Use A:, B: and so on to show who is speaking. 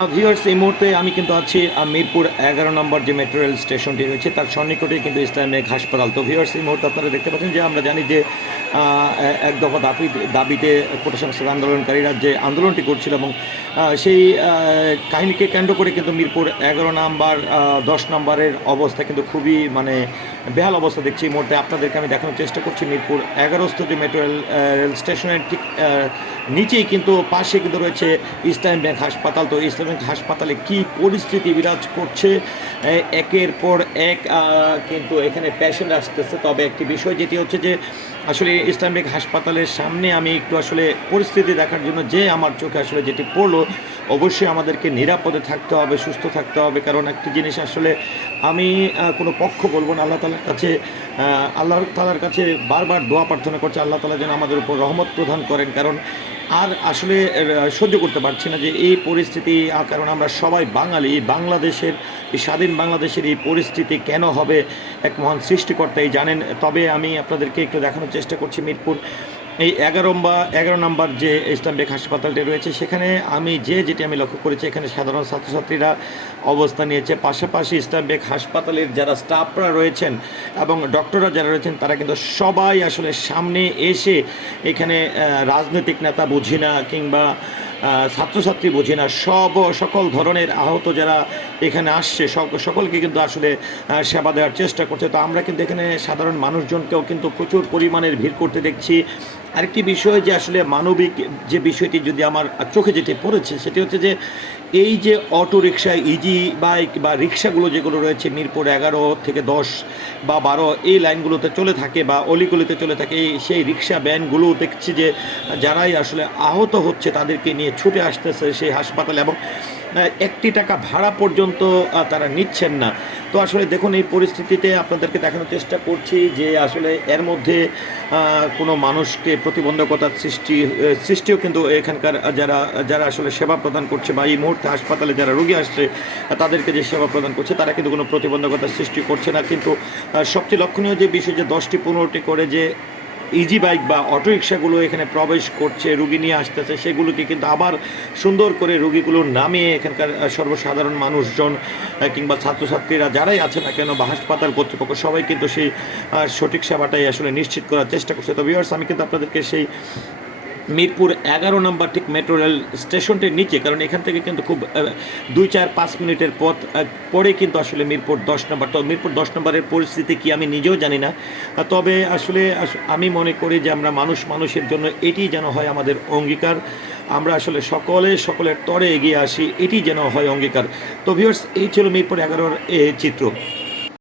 A: Viewers এই মুহূর্তে আমি কিন্তু আছি মিরপুর এগারো নম্বর যে মেট্রো রেল স্টেশনটি রয়েছে, তার সন্নিকটে কিন্তু ইসলামিক হাসপাতাল। তো ভিউয়ার্স এই মুহূর্তে আপনারা দেখতে পাচ্ছেন যে আমরা জানি যে এক দফা দাবি দাবিতে কোটা সংস্কার আন্দোলনকারীরা যে আন্দোলনটি করছিল এবং সেই কাহিনীকে কেন্দ্র করে কিন্তু মিরপুর এগারো নম্বর দশ নম্বরের অবস্থা কিন্তু খুবই মানে বেহাল অবস্থা দেখছি। এই মুহূর্তে আপনাদেরকে আমি দেখানোর চেষ্টা করছি, মিরপুর এগারোস্থ যে মেট্রো রেল রেল স্টেশনের ঠিক নিচেই কিন্তু পাশে কিন্তু রয়েছে ইসলাম ব্যাংক হাসপাতাল। তো ইসলাম ব্যাংক হাসপাতালে কি পরিস্থিতি বিরাজ করছে? একের পর এক কিন্তু এখানে পেশেন্ট আসতেছে। তবে একটি বিষয় যেটি হচ্ছে যে, আসলে ইসলামিক হাসপাতালের সামনে আমি একটু আসলে পরিস্থিতি দেখার জন্য যে আমার চোখে আসলে যেটি পড়ল, অবশ্যই আমাদেরকে নিরাপদে থাকতে হবে, সুস্থ থাকতে হবে। কারণ একটি জিনিস আসলে আমি কোনো পক্ষ বলব না, আল্লাহ তালার কাছে আল্লাহ তালার কাছে বারবার দোয়া প্রার্থনা করছে, আল্লাহ তালা যেন আমাদের উপর রহমত প্রদান করেন। কারণ আর আসলে সহ্য করতে পারছি না যে এই পরিস্থিতি কারণ আমরা সবাই বাঙালি। বাংলাদেশের, এই স্বাধীন বাংলাদেশের এই পরিস্থিতি কেন হবে, এক মহান সৃষ্টিকর্তাই জানেন। তবে আমি আপনাদেরকে একটু দেখানোর চেষ্টা করছি মিরপুর এই এগারো বা এগারো নম্বর যে ইসলামিক হাসপাতালটি রয়েছে, সেখানে আমি যে যেটি আমি লক্ষ্য করেছি, এখানে সাধারণ ছাত্রছাত্রীরা অবস্থান নিয়েছে। পাশাপাশি ইসলামিক হাসপাতালের যারা স্টাফরা রয়েছেন এবং ডক্টররা যারা রয়েছেন, তারা কিন্তু সবাই আসলে সামনে এসে এখানে রাজনৈতিক নেতা বুঝি না কিংবা ছাত্রছাত্রী বুঝি না। সব, সকল ধরনের আহত যারা এখানে আসছে সব সকলকে কিন্তু আসলে সেবা দেওয়ার চেষ্টা করছে। তো আমরা কিন্তু এখানে সাধারণ মানুষজনকেও কিন্তু প্রচুর পরিমাণের ভিড় করতে দেখছি। আরেকটি বিষয় যে আসলে মানবিক যে বিষয়টি যদি আমার চোখে যেটি পড়েছে, সেটি হচ্ছে যে এই যে অটো রিক্সা ইজি বাইক বা রিক্সাগুলো যেগুলো রয়েছে, মিরপুর এগারো থেকে দশ বা বারো, এই লাইনগুলোতে চলে থাকে বা অলিগুলিতে চলে থাকে সেই রিক্সা ভ্যানগুলো দেখছি যে যারাই আসলে আহত হচ্ছে, তাদেরকে নিয়ে ছুটে আসতেছে সেই হাসপাতালে এবং একটি টাকা ভাড়া পর্যন্ত তারা নিচ্ছেন না। তো আসলে দেখুন, এই পরিস্থিতিতে আপনাদেরকে দেখানোর চেষ্টা করছি যে আসলে এর মধ্যে কোনো মানুষকে প্রতিবন্ধকতার সৃষ্টি সৃষ্টিও কিন্তু এখানকার যারা যারা আসলে সেবা প্রদান করছে বা এই মুহূর্তে হাসপাতালে যারা রোগী আসছে, তাদেরকে যে সেবা প্রদান করছে, তারা কিন্তু কোনো প্রতিবন্ধকতার সৃষ্টি করছে না। কিন্তু সবচেয়ে লক্ষণীয় যে বিষয় যে দশটি পনেরোটি করে যে ইজি বাইক বা অটো রিক্সাগুলো এখানে প্রবেশ করছে, রুগী নিয়ে আসতেছে, সেগুলোকে কিন্তু আবার সুন্দর করে রুগীগুলো নামিয়ে এখানকার সর্বসাধারণ মানুষজন কিংবা ছাত্রছাত্রীরা যারাই আছে না কেন বা হাসপাতাল কর্তৃপক্ষ, সবাই কিন্তু সেই সঠিক সেবাটাই আসলে নিশ্চিত করার চেষ্টা করছে। তো ভিউয়ার্স আমি কিন্তু আপনাদেরকে সেই মিরপুর এগারো নম্বর ঠিক মেট্রো রেল স্টেশনটির নিচে, কারণ এখান থেকে কিন্তু খুব দুই চার পাঁচ মিনিটের পথ পরে কিন্তু আসলে মিরপুর দশ নম্বর। তো মিরপুর দশ নম্বরের পরিস্থিতি কি আমি নিজেও জানি না। তবে আসলে, আস- আমি মনে করি যে আমরা মানুষ, মানুষের জন্য এটি যেন হয় আমাদের অঙ্গীকার। আমরা আসলে সকলে, সকলের তরে এগিয়ে আসি, এটি যেন হয় অঙ্গীকার। তো ভিউয়ার্স এই ছিল মিরপুর এগারোর চিত্র।